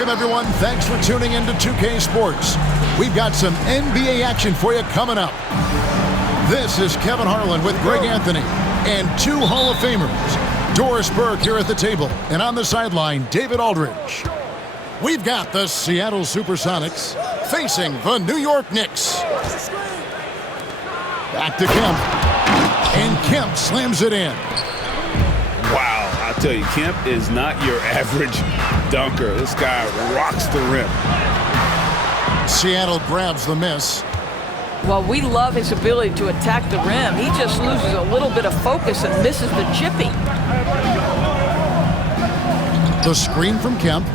Welcome, everyone. Thanks for tuning in to 2K Sports. We've got some NBA action for you coming up. This is Kevin Harlan with Greg Anthony and two Hall of Famers. Doris Burke here at the table, and on the sideline, David Aldridge. We've got the Seattle Supersonics facing the New York Knicks. Back to Kemp. And Kemp slams it in. Wow, I'll tell you, Kemp is not your average dunker. This guy rocks the rim. Seattle grabs the miss. Well, we love his ability to attack the rim. He just loses a little bit of focus and misses the chippy. The screen from Kemp.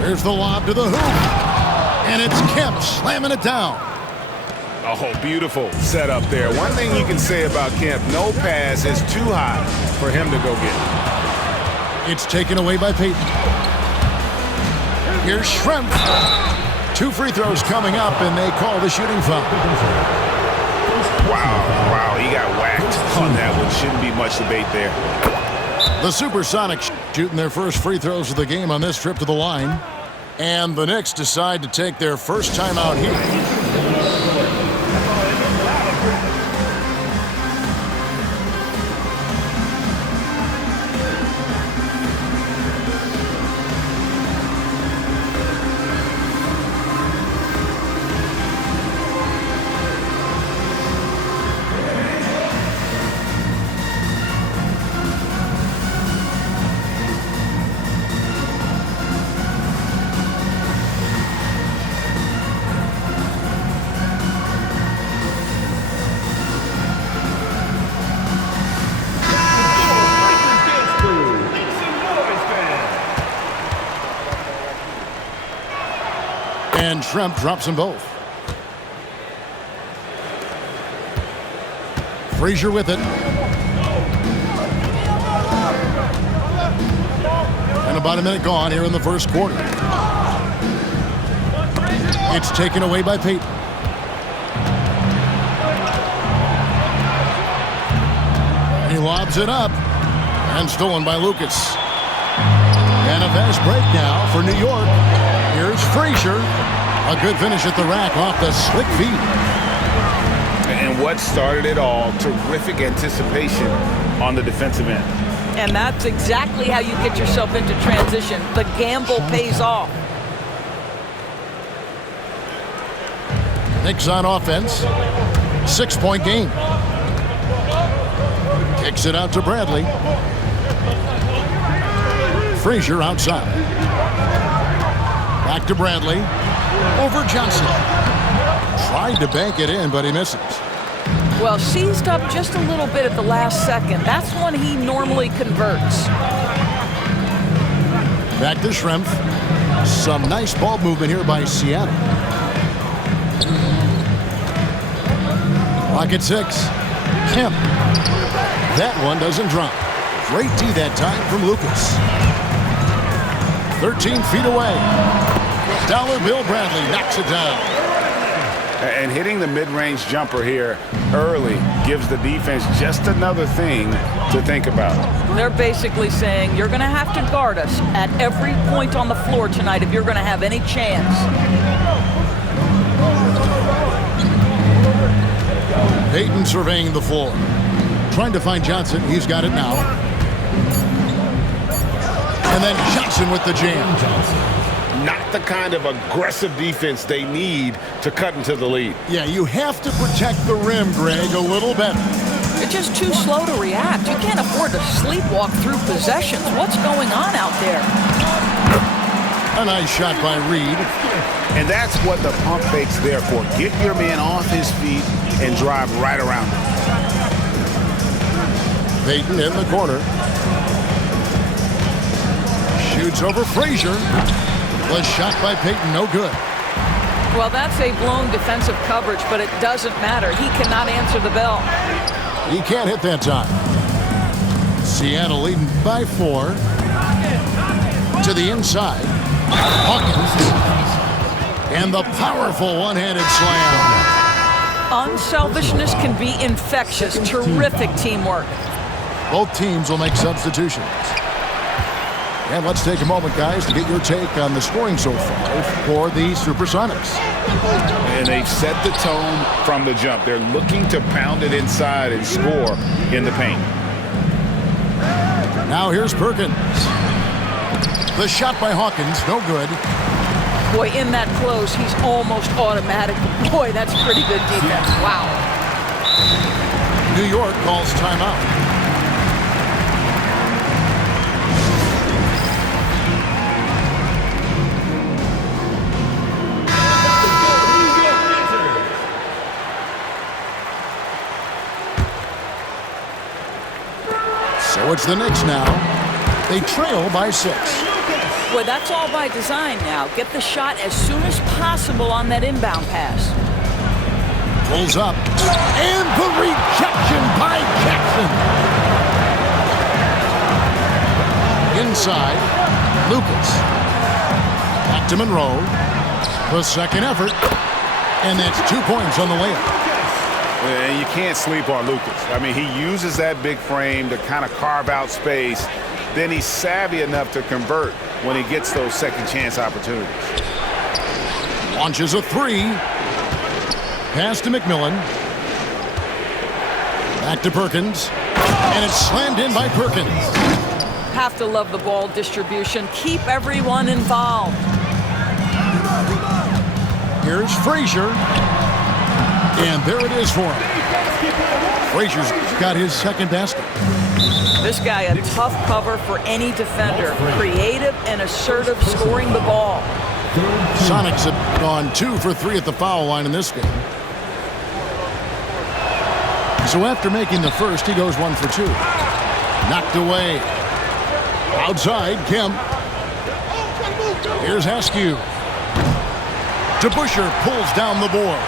Here's the lob to the hoop. And it's Kemp slamming it down. Oh, beautiful setup there. One thing you can say about Kemp, no pass is too high for him to go get. It's taken away by Payton. Here's Schrempf. 2 free throws coming up, and they call the shooting foul. Wow, he got whacked on that one. Shouldn't be much debate there. The Supersonics shooting their first free throws of the game on this trip to the line. And the Knicks decide to take their first time out here. And Schrempf drops them both. Frazier with it. And about a minute gone here in the first quarter. It's taken away by Payton. He lobs it up. And stolen by Lucas. And a fast break now for New York. Here's Frazier. A good finish at the rack off the slick feet. And what started it all, terrific anticipation on the defensive end. And that's exactly how you get yourself into transition. The gamble pays off. Knicks on offense. 6-point game. Kicks it out to Bradley. Frazier outside. Back to Bradley. Over Johnson. Tried to bank it in, but he misses. Well, seized up just a little bit at the last second. That's when he normally converts. Back to Schrempf. Some nice ball movement here by Seattle. Clock at 6. Kemp. That one doesn't drop. Great D that time from Lucas. 13 feet away. Dollar Bill Bradley knocks it down. And hitting the mid-range jumper here early gives the defense just another thing to think about. They're basically saying you're going to have to guard us at every point on the floor tonight if you're going to have any chance. Payton surveying the floor. Trying to find Johnson. He's got it now. And then Johnson with the jam. Not the kind of aggressive defense they need to cut into the lead. Yeah, you have to protect the rim, Greg, a little better. You're just too slow to react. You can't afford to sleepwalk through possessions. What's going on out there? A nice shot by Reed. And that's what the pump fake's there for. Get your man off his feet and drive right around him. Payton in the corner. Shoots over Frazier. The shot by Payton, no good. Well, that's a blown defensive coverage, but it doesn't matter. He cannot answer the bell. He can't hit that time. Seattle leading by 4. To the inside. Hawkins. And the powerful one-handed slam. Unselfishness can be infectious. Terrific teamwork. Both teams will make substitutions. And let's take a moment, guys, to get your take on the scoring so far for the Supersonics. And they've set the tone from the jump. They're looking to pound it inside and score in the paint. Now here's Perkins. The shot by Hawkins, no good. Boy, in that close, he's almost automatic. Boy, that's pretty good defense. Wow. New York calls timeout. So it's the Knicks now. They trail by 6. Boy, that's all by design now. Get the shot as soon as possible on that inbound pass. Pulls up. And the rejection by Jackson. Inside. Lucas. Back to Monroe. The second effort. And that's 2 points on the layup. And you can't sleep on Lucas. I mean, he uses that big frame to kind of carve out space. Then he's savvy enough to convert when he gets those second chance opportunities. Launches a 3. Pass to McMillan. Back to Perkins. And it's slammed in by Perkins. Have to love the ball distribution. Keep everyone involved. Here's Frazier. And there it is for him. Frazier's got his second basket. This guy a tough cover for any defender. Creative and assertive scoring the ball. Sonics have gone 2 for 3 at the foul line in this game. So after making the first, he goes 1 for 2. Knocked away. Outside, Kemp. Here's Askew. DeBusschere pulls down the board.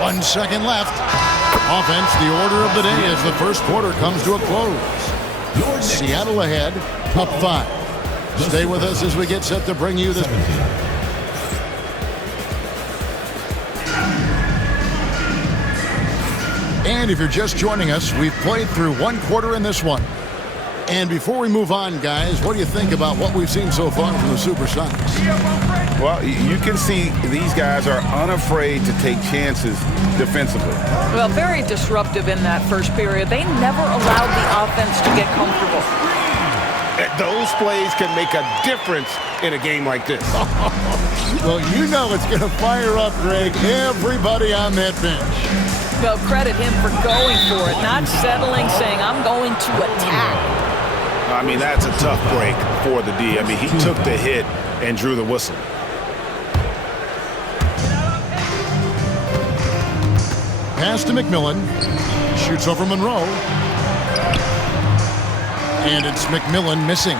1 second left. Offense, the order of the day as the first quarter comes to a close. Seattle ahead, up 5. Stay with us as we get set to bring you this. And if you're just joining us, we've played through 1 quarter in this one. And before we move on, guys, what do you think about what we've seen so far from the Supersonics? Well, you can see these guys are unafraid to take chances defensively. Well, very disruptive in that first period. They never allowed the offense to get comfortable. Those plays can make a difference in a game like this. Well, you know it's going to fire up, Greg, everybody on that bench. Well, credit him for going for it, not settling, saying, I'm going to attack. I mean, that's a tough break for the D. I mean, he took the hit and drew the whistle. Pass to McMillan. Shoots over Monroe. And it's McMillan missing.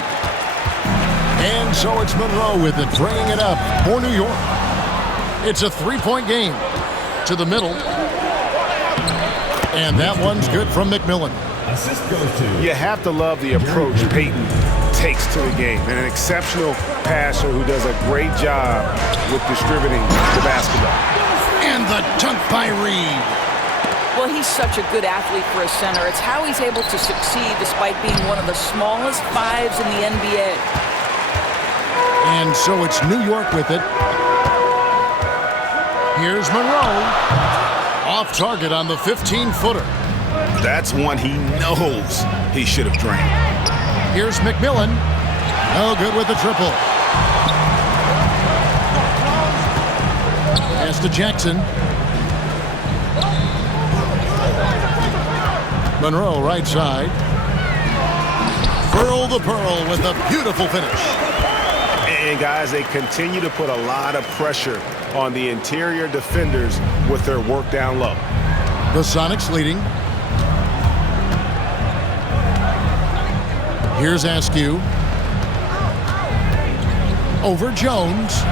And so it's Monroe with it, bringing it up for New York. It's a 3-point game. To the middle. And that one's good from McMillan. You have to love the approach Peyton takes to the game. And an exceptional passer who does a great job with distributing the basketball. And the dunk by Reed. Well, he's such a good athlete for a center. It's how he's able to succeed despite being one of the smallest 5s in the NBA. And so it's New York with it. Here's Monroe. Off target on the 15-footer. That's one he knows he should have drained. Here's McMillan. No good with the triple. Pass to Jackson. Monroe right side. Furl the pearl with a beautiful finish. And guys, they continue to put a lot of pressure on the interior defenders with their work down low. The Sonics leading. Here's Askew. Over Jones.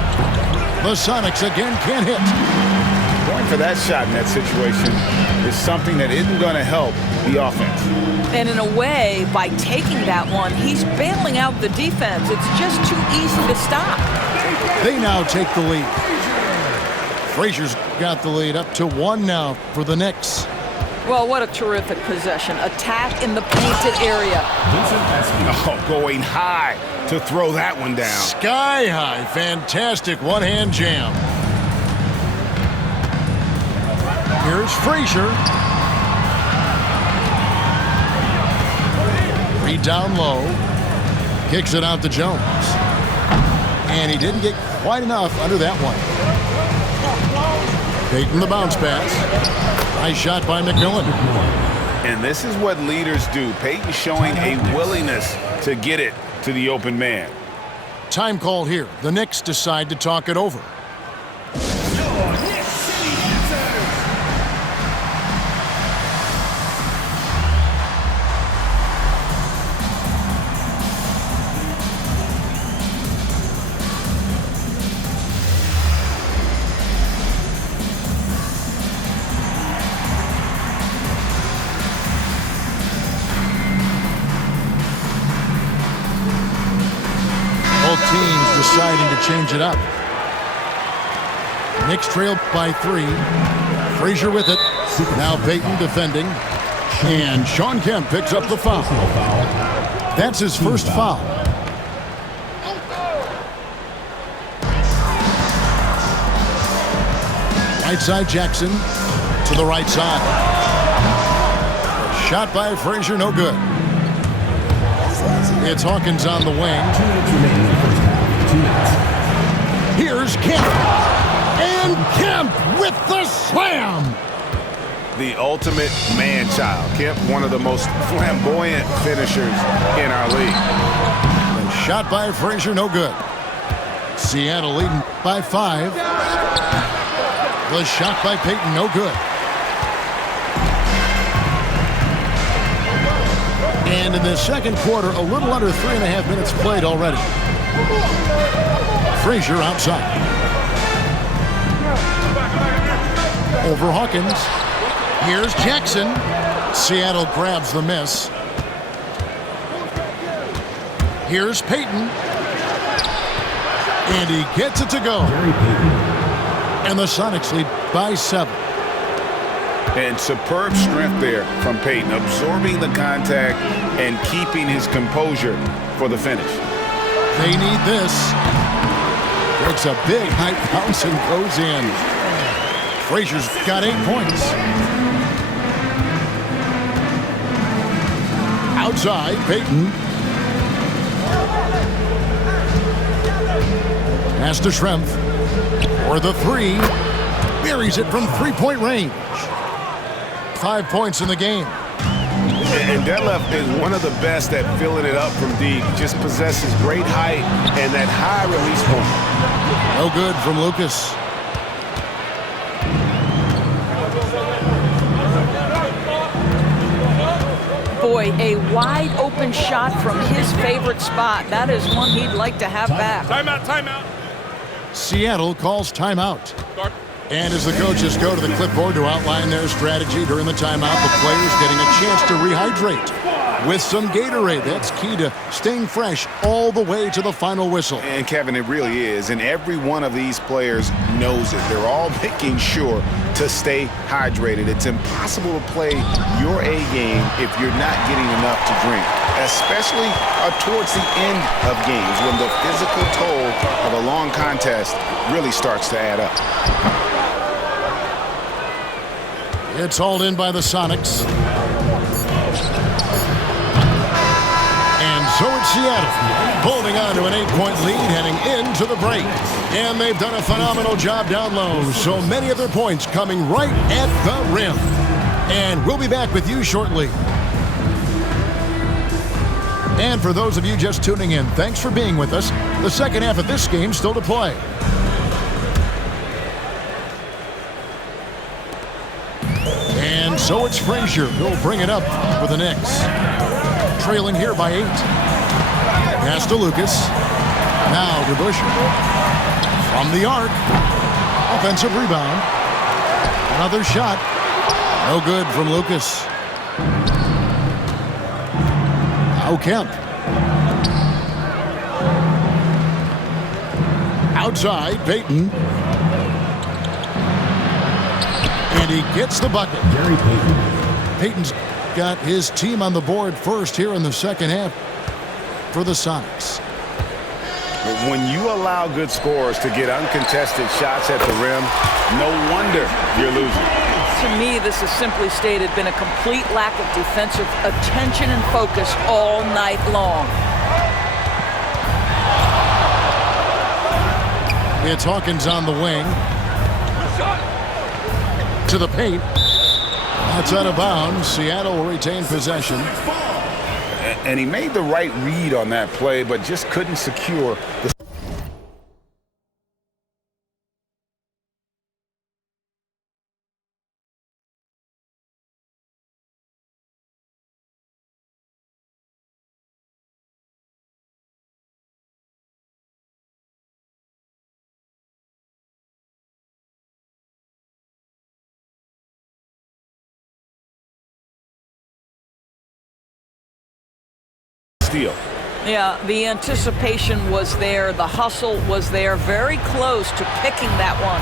The Sonics again can't hit. Going for that shot in that situation is something that isn't going to help the offense. And in a way, by taking that one, he's bailing out the defense. It's just too easy to stop. They now take the lead. Frazier's got the lead up to 1 now for the Knicks. Well, what a terrific possession. Attack in the painted area. Oh, going high to throw that one down. Sky high. Fantastic one-hand jam. Here's Frazier. Reed down low. Kicks it out to Jones. And he didn't get quite enough under that one. Payton the bounce pass. Nice shot by McMillan. And this is what leaders do. Payton showing a willingness to get it to the open man. Time call here. The Knicks decide to talk it over. Teams deciding to change it up. Knicks trail by 3. Frazier with it. Now Payton defending. And Sean Kemp picks up the foul. That's his first foul. Right side Jackson to the right side. Shot by Frazier, no good. It's Hawkins on the wing. 2 minutes remaining in the first half. 2 minutes. Here's Kemp. And Kemp with the slam. The ultimate man-child. Kemp, one of the most flamboyant finishers in our league. And shot by Frazier, no good. Seattle leading by 5. The shot by Payton, no good. And in the second quarter, a little under 3.5 minutes played already. Frazier outside. Over Hawkins. Here's Jackson. Seattle grabs the miss. Here's Payton. And he gets it to go. And the Sonics lead by 7. And superb strength there from Payton, absorbing the contact and keeping his composure for the finish. They need this. It's a big high bounce and goes in. Frazier's got 8 points. Outside, Payton. Pass to Schrempf. For the 3. Buries it from 3-point range. 5 points in the game. And Detlef is one of the best at filling it up from deep. Just possesses great height and that high release point. No good from Lucas. Boy, a wide open shot from his favorite spot. That is one he'd like to have back. Timeout, timeout. Seattle calls timeout. And as the coaches go to the clipboard to outline their strategy during the timeout, the players getting a chance to rehydrate with some Gatorade. That's key to staying fresh all the way to the final whistle. And Kevin, it really is. And every one of these players knows it. They're all making sure to stay hydrated. It's impossible to play your A game if you're not getting enough to drink, especially towards the end of games when the physical toll of a long contest really starts to add up. It's hauled in by the Sonics. And so it's Seattle, holding on to an 8-point lead heading into the break. And they've done a phenomenal job down low, so many of their points coming right at the rim. And we'll be back with you shortly. And for those of you just tuning in, thanks for being with us. The second half of this game still to play. And so it's Frazier who'll bring it up for the Knicks. Trailing here by 8. Pass to Lucas. Now to Bush. From the arc. Offensive rebound. Another shot. No good from Lucas. Now Kemp. Outside, Payton. And he gets the bucket. Gary Payton. Payton's got his team on the board first here in the second half for the Sonics. When you allow good scorers to get uncontested shots at the rim, no wonder you're losing. To me, this has simply stated been a complete lack of defensive attention and focus all night long. It's Hawkins on the wing. To the paint. That's out of bounds. Seattle will retain possession. And he made the right read on that play, but just couldn't secure the... steal. Yeah, the anticipation was there. The hustle was there. Very close to picking that one.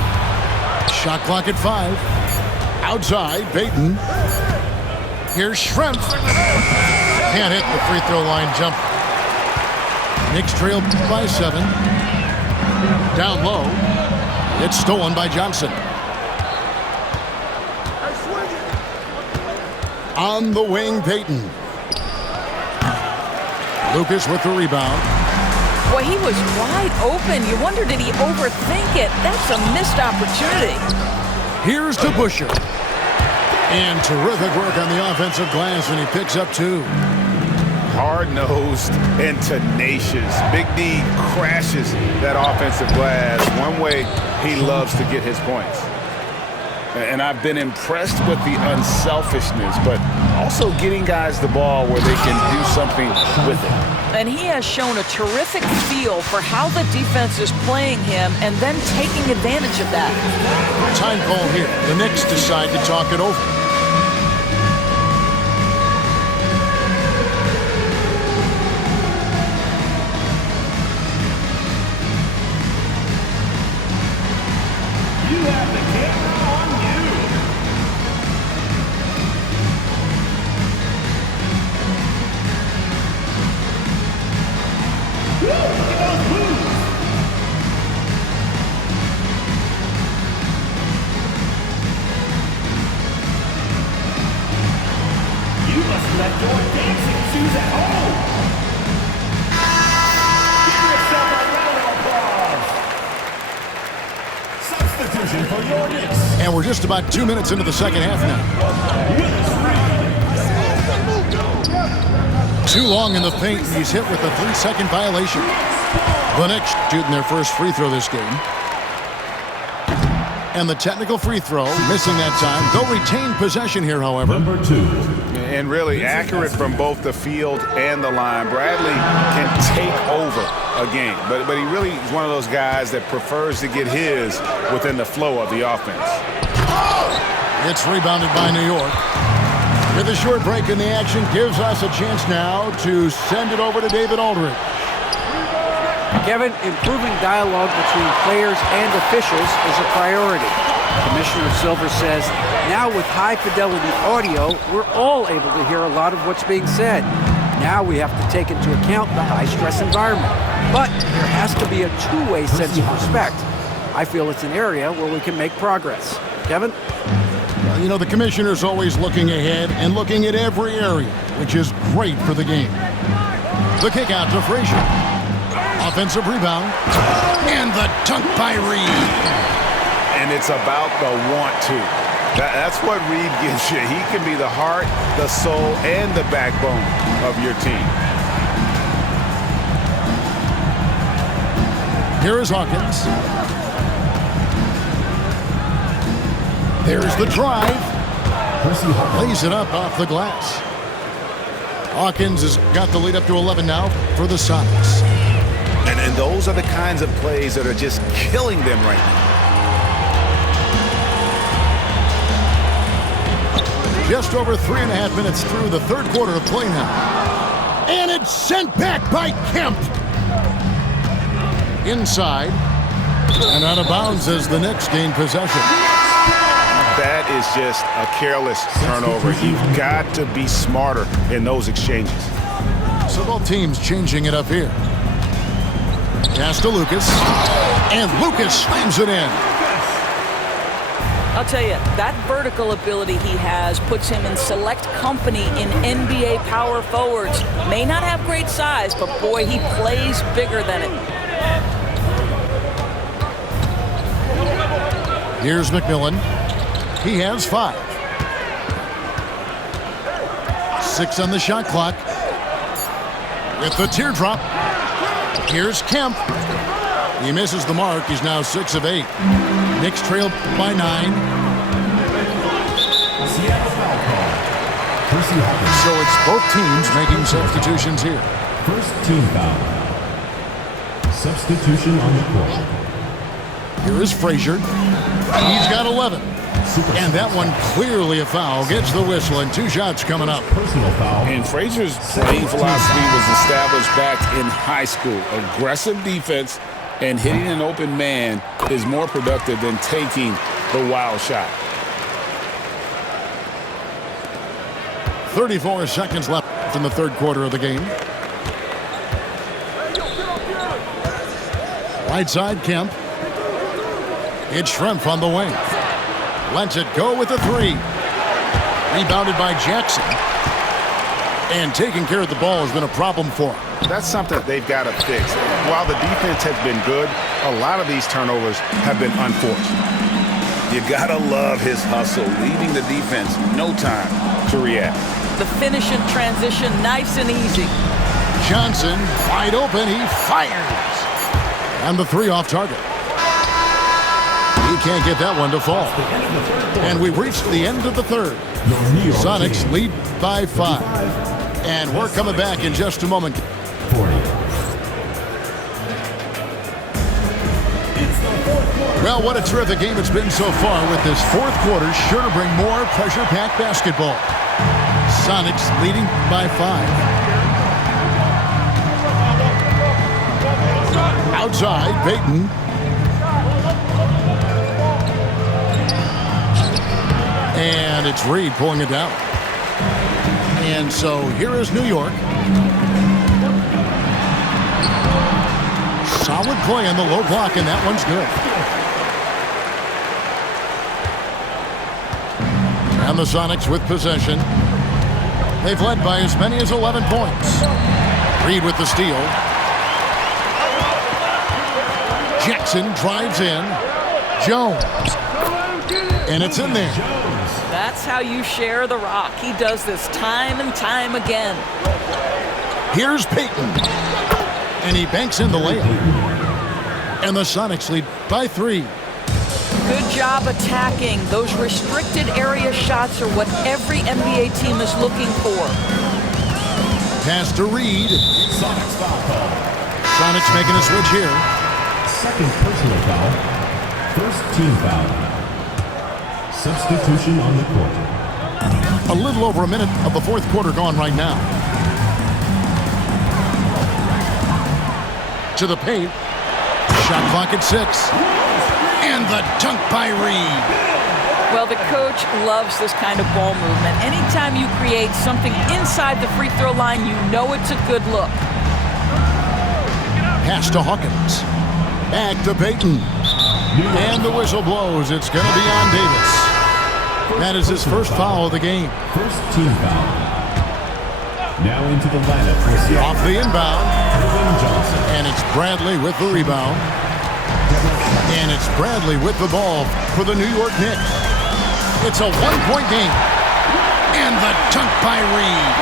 Shot clock at 5. Outside, Payton. Here's Schrempf. Can't hit the free throw line jump. Knicks trail by 7. Down low. It's stolen by Johnson. On the wing, Payton. Lucas with the rebound. Boy, he was wide open. You wonder, did he overthink it? That's a missed opportunity. Here's to Busher. And terrific work on the offensive glass, and he picks up 2. Hard-nosed and tenacious. Big D crashes that offensive glass. One way he loves to get his points. And I've been impressed with the unselfishness, but also getting guys the ball where they can do something with it. And he has shown a terrific feel for how the defense is playing him and then taking advantage of that. Time call here. The Knicks decide to talk it over. You have the camera on you. Woo, look at those moves. You must let your dancing shoes at home. Give yourself a round of applause. Substitution for your Knicks. And we're just about 2 minutes into the second half now. Too long in the paint, and he's hit with a 3-second violation. The Knicks shooting their first free throw this game. And the technical free throw, missing that time. They'll retain possession here, however. Number 2. And really accurate from both the field and the line. Bradley can take over a game, but he really is one of those guys that prefers to get his within the flow of the offense. It's rebounded by New York. With a short break in the action, gives us a chance now to send it over to David Aldridge. Kevin, improving dialogue between players and officials is a priority. Commissioner Silver says, now with high-fidelity audio, we're all able to hear a lot of what's being said. Now we have to take into account the high-stress environment. But there has to be a two-way sense of respect. I feel it's an area where we can make progress. Kevin? Well, you know, the commissioner's always looking ahead and looking at every area, which is great for the game. The kick out to Frazier. Offensive rebound. And the dunk by Reed. And it's about the want to. That's what Reed gives you. He can be the heart, the soul, and the backbone of your team. Here is Hawkins. There's the drive. Lays it up off the glass. Hawkins has got the lead up to 11 now for the Sonics. And those are the kinds of plays that are just killing them right now. Just over 3.5 minutes through the third quarter of play now. And it's sent back by Kemp. Inside. And out of bounds as the Knicks gain possession. That is just a careless turnover. You've got to be smarter in those exchanges. So both teams changing it up here. Pass to Lucas. And Lucas slams it in. I'll tell you, that vertical ability he has puts him in select company in NBA power forwards. May not have great size, but boy, he plays bigger than it. Here's McMillan. He has 5. 6 on the shot clock. With the teardrop. Here's Kemp. He misses the mark. He's now 6 of 8. Knicks trailed by 9. So it's both teams making substitutions here. First team foul. Substitution on the court. Here is Frazier. He's got 11. And that one clearly a foul. Gets the whistle and 2 shots coming up. Personal foul. And Frazier's playing philosophy was established back in high school. Aggressive defense and hitting an open man is more productive than taking the wild shot. 34 seconds left in the third quarter of the game. Right side, Kemp. It's Schrempf on the wing. Lets it go with a 3. Rebounded by Jackson. And taking care of the ball has been a problem for him. That's something they've got to fix. While the defense has been good, a lot of these turnovers have been unforced. You got to love his hustle, leaving the defense no time to react. The finish in transition, nice and easy. Johnson, wide open, he fires. And the 3 off target. He can't get that one to fall. And we've reached the end of the third. Sonics lead by 5. And we're coming back in just a moment. 40. Well, what a terrific game it's been so far, with this fourth quarter sure to bring more pressure-packed basketball. Sonics leading by 5. Outside, Payton. And it's Reed pulling it down. And so here is New York. Solid play on the low block, and that one's good. And the Sonics with possession. They've led by as many as 11 points. Reed with the steal. Jackson drives in. Jones. And it's in there. That's how you share the rock. He does this time and time again. Here's Payton. And he banks in the layup. And the Sonics lead by 3. Good job attacking. Those restricted area shots are what every NBA team is looking for. Pass to Reed. Sonics foul call. Sonics making a switch here. Second personal foul. First team foul. Substitution on the court. A little over a minute of the fourth quarter gone right now. To the paint. Shot clock at 6. And the dunk by Reed. Well, the coach loves this kind of ball movement. Anytime you create something inside the free throw line, you know it's a good look. Pass to Hawkins. Back to Payton. And the whistle blows. It's going to be on Davis. That is his first foul of the game. First team foul. Now into the lineup. Off the inbound. Johnson. And it's Bradley with the rebound. And it's Bradley with the ball for the New York Knicks. It's a one-point game. And the dunk by Reed.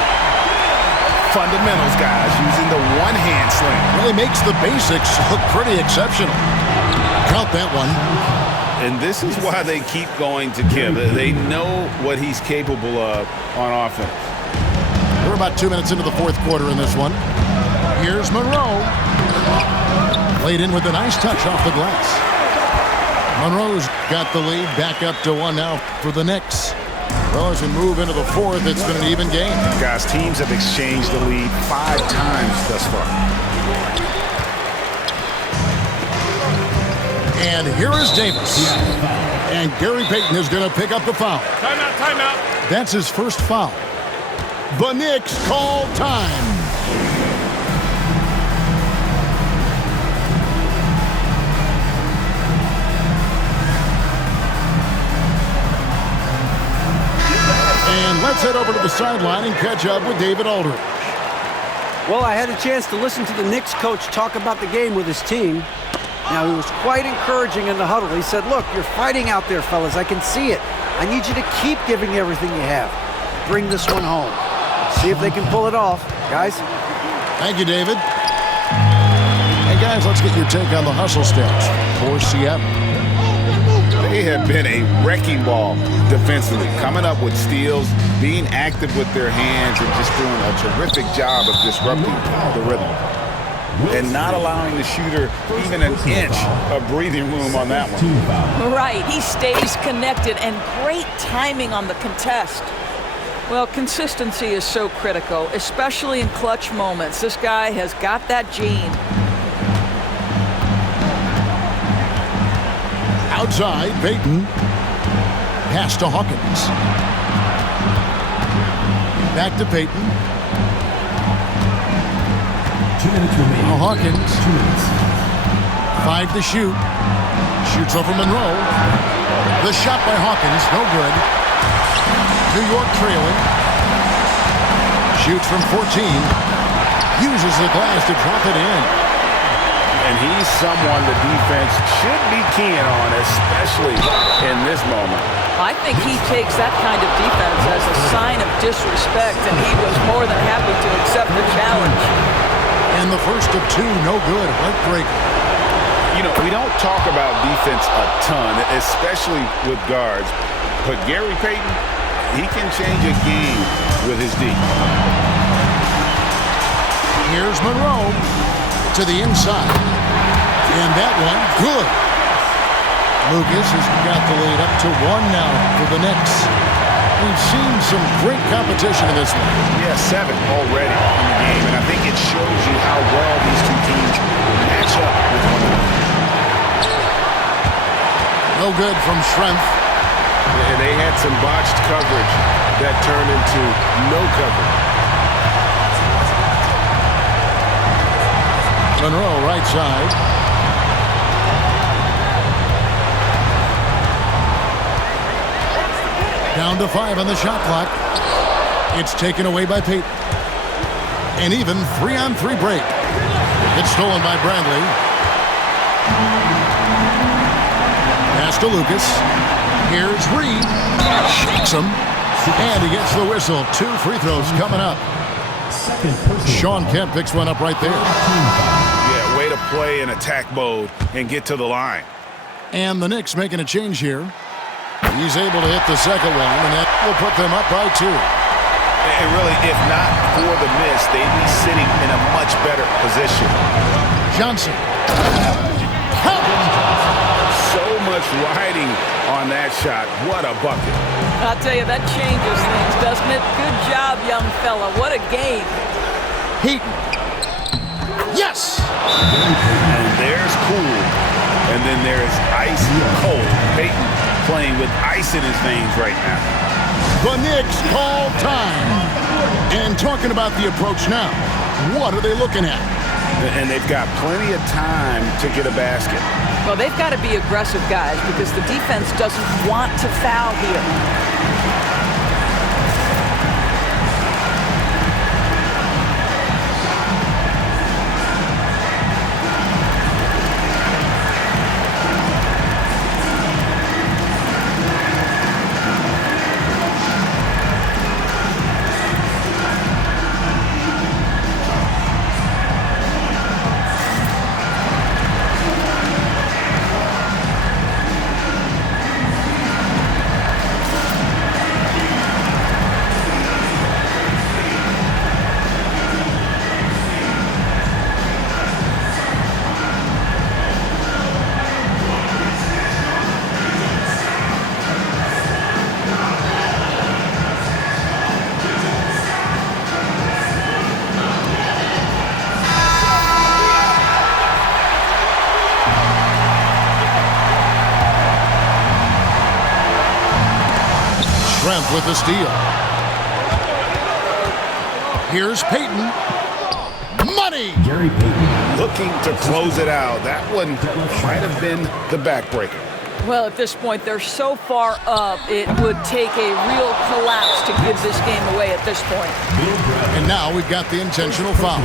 Fundamentals, guys, using the one-hand slam. Really makes the basics look pretty exceptional. Count that one. And this is why they keep going to Kim. They know what he's capable of on offense. We're about 2 minutes into the fourth quarter in this one. Here's Monroe. Played in with a nice touch off the glass. Monroe's got the lead back up to 1 now for the Knicks. Well, as we move into the fourth, it's been an even game. Guys, teams have exchanged the lead 5 times thus far. And here is Davis. And Gary Payton is going to pick up the foul. Timeout, timeout. That's his first foul. The Knicks call time. And let's head over to the sideline and catch up with David Aldridge. Well, I had a chance to listen to the Knicks coach talk about the game with his team. Now, he was quite encouraging in the huddle. He said, look, you're fighting out there, fellas. I can see it. I need you to keep giving everything you have. Bring this one home. See if they can pull it off. Guys? Thank you, David. Hey, guys, let's get your take on the hustle stats for Seattle. They have been a wrecking ball defensively, coming up with steals, being active with their hands, and just doing a terrific job of disrupting the rhythm. And not allowing the shooter even an inch of breathing room on that one. Right, he stays connected, and great timing on the contest. Well, consistency is so critical, especially in clutch moments. This guy has got that gene. Outside, Payton. Pass to Hawkins. Back to Payton. 2 minutes remaining. Now Hawkins. 2 minutes. 5 to shoot. Shoots over Monroe. The shot by Hawkins, no good. New York trailing. Shoots from 14. Uses the glass to drop it in. And he's someone the defense should be keying on, especially in this moment. I think he takes that kind of defense as a sign of disrespect, and he was more than happy to accept the challenge. And the first of 2, no good. Heartbreaker. You know, we don't talk about defense a ton, especially with guards. But Gary Payton, he can change a game with his D. Here's Monroe to the inside. And that one, good. Lucas has got the lead up to 1 now for the Knicks. We've seen some great competition in this one. Yeah, 7 already in the game, and I think it shows you how well these two teams match up with one another. No good from Schrempf. And they had some botched coverage that turned into no coverage. Monroe, right side. Down to 5 on the shot clock. It's taken away by Payton. An even 3-on-3 break. It's stolen by Bradley. Pass to Lucas. Here's Reed. Shakes him. And he gets the whistle. 2 free throws coming up. Sean Kemp picks one up right there. Yeah, way to play in attack mode and get to the line. And the Knicks making a change here. He's able to hit the second one, and that will put them up by 2. And really, if not for the miss, they'd be sitting in a much better position. Johnson. So much riding on that shot. What a bucket. I'll tell you, that changes things, doesn't it? Good job, young fella. What a game. Heaton. Yes! And there's cool. And then there's ice cold. Payton playing with ice in his veins right now. The Knicks call time. And talking about the approach now, what are they looking at? And they've got plenty of time to get a basket. Well, they've got to be aggressive, guys, because the defense doesn't want to foul here. Trent with the steal. Here's Payton. Money! Gary Payton. Looking to close it out. That one might have been the backbreaker. Well, at this point, they're so far up, it would take a real collapse to give this game away at this point. And now we've got the intentional foul.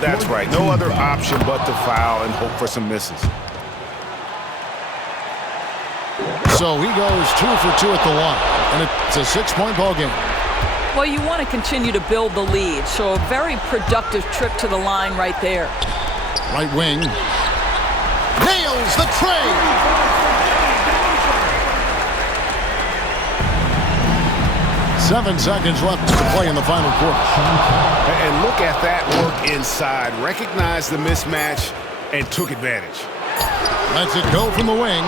That's right. No other option but to foul and hope for some misses. So he goes 2 for 2 at the line, and it's a 6-point ball game. Well, you want to continue to build the lead, so a very productive trip to the line right there. Right wing. Nails the tray! 7 seconds left to play in the final quarter. And look at that work inside. Recognized the mismatch and took advantage. Lets it go from the wing.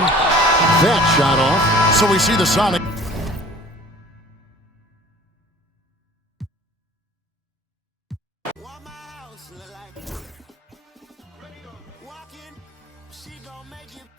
That shot off. So we see the Sonics.